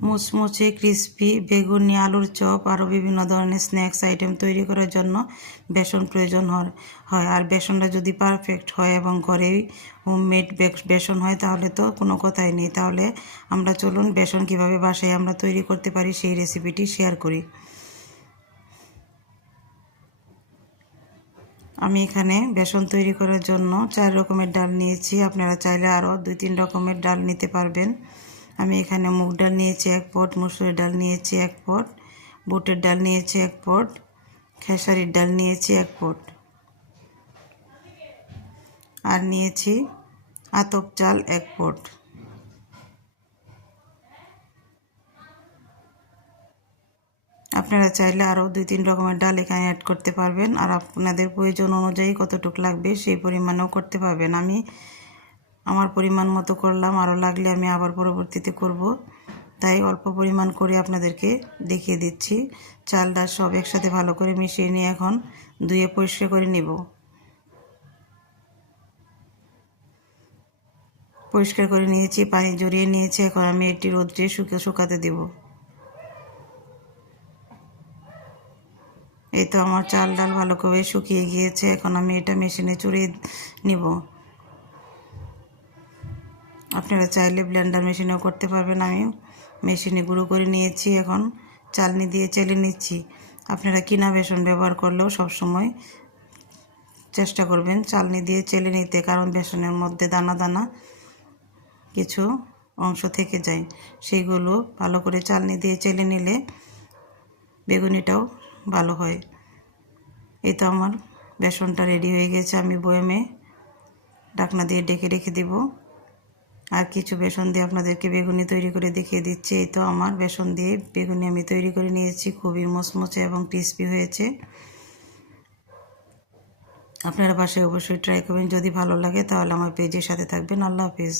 মুচমুচে ক্রিস্পি বেগুনি আলুর চপ আরও বিভিন্ন ধরনের স্ন্যাক্স আইটেম তৈরি করার জন্য বেসন প্রয়োজন হয়। আর বেসনটা যদি পারফেক্ট হয় এবং ঘরেই হোমমেড বেসন হয় তাহলে তো কোনো কথাই নেই। তাহলে আমরা চলুন বেসন কিভাবে বাসায় আমরা তৈরি করতে পারি সেই রেসিপিটি শেয়ার করি। আমি এখানে বেসন তৈরি করার জন্য 4 রকমের ডাল নিয়েছি। আপনারা চাইলে আরও 2-3 রকমের ডাল নিতে পারবেন। আমি এখানে মুগ ডাল নিয়েছি 1 পট, মসুরের ডাল নিয়েছি 1 পট, বুটের ডাল নিয়েছি 1 পট, খেসারির ডাল নিয়েছি 1 পট, আর নিয়েছি আতপ চাল 1 পট। আপনারা চাইলে আরও 2-3 রকমের ডাল এখানে অ্যাড করতে পারবেন, আর আপনাদের প্রয়োজন অনুযায়ী কতটুকু লাগবে সেই পরিমাণেও করতে পারবেন। আমি আমার পরিমাণ মতো করলাম, আরও লাগলে আমি আবার পরবর্তীতে করব, তাই অল্প পরিমাণ করে আপনাদেরকে দেখিয়ে দিচ্ছি। চাল ডাল সব একসাথে ভালো করে মিশিয়ে নিয়ে এখন ধুয়ে পরিষ্কার করে নেব। পরিষ্কার করে নিয়েছি, পানি জড়িয়ে নিয়েছি। এখন আমি এটি রোদ্রে শুকাতে দেব। এই তো আমার চাল ডাল ভালো করে শুকিয়ে গিয়েছে। এখন আমি এটা মেশিনে চড়িয়ে নিব। আপনারা চাইলে ব্লেন্ডার মেশিনেও করতে পারবেন। আমি মেশিনে গুঁড়ো করে নিয়েছি। এখন চালনি দিয়ে চেলে নিচ্ছি। আপনারা কিনা বেসন ব্যবহার করলেও সবসময় চেষ্টা করবেন চালনি দিয়ে চেলে নিতে, কারণ বেসনের মধ্যে দানা দানা কিছু অংশ থেকে যায়, সেইগুলো ভালো করে চালনি দিয়ে চেলে নিলে বেগুনিটাও ভালো হয়। এই তো আমার বেসনটা রেডি হয়ে গেছে। আমি বয়ামে ঢাকনা দিয়ে ঢেকে রেখে দেব। আর কিছু বেসন দিয়ে আপনাদেরকে বেগুনি তৈরি করে দেখিয়ে দিচ্ছি। এই তো আমার বেসন দিয়ে বেগুনি আমি তৈরি করে নিয়েছি। খুবই মচমচে এবং ক্রিস্পি হয়েছে। আপনারা বাসায় অবশ্যই ট্রাই করবেন। যদি ভালো লাগে তাহলে আমার পেজের সাথে থাকবেন। আল্লাহ হাফেজ।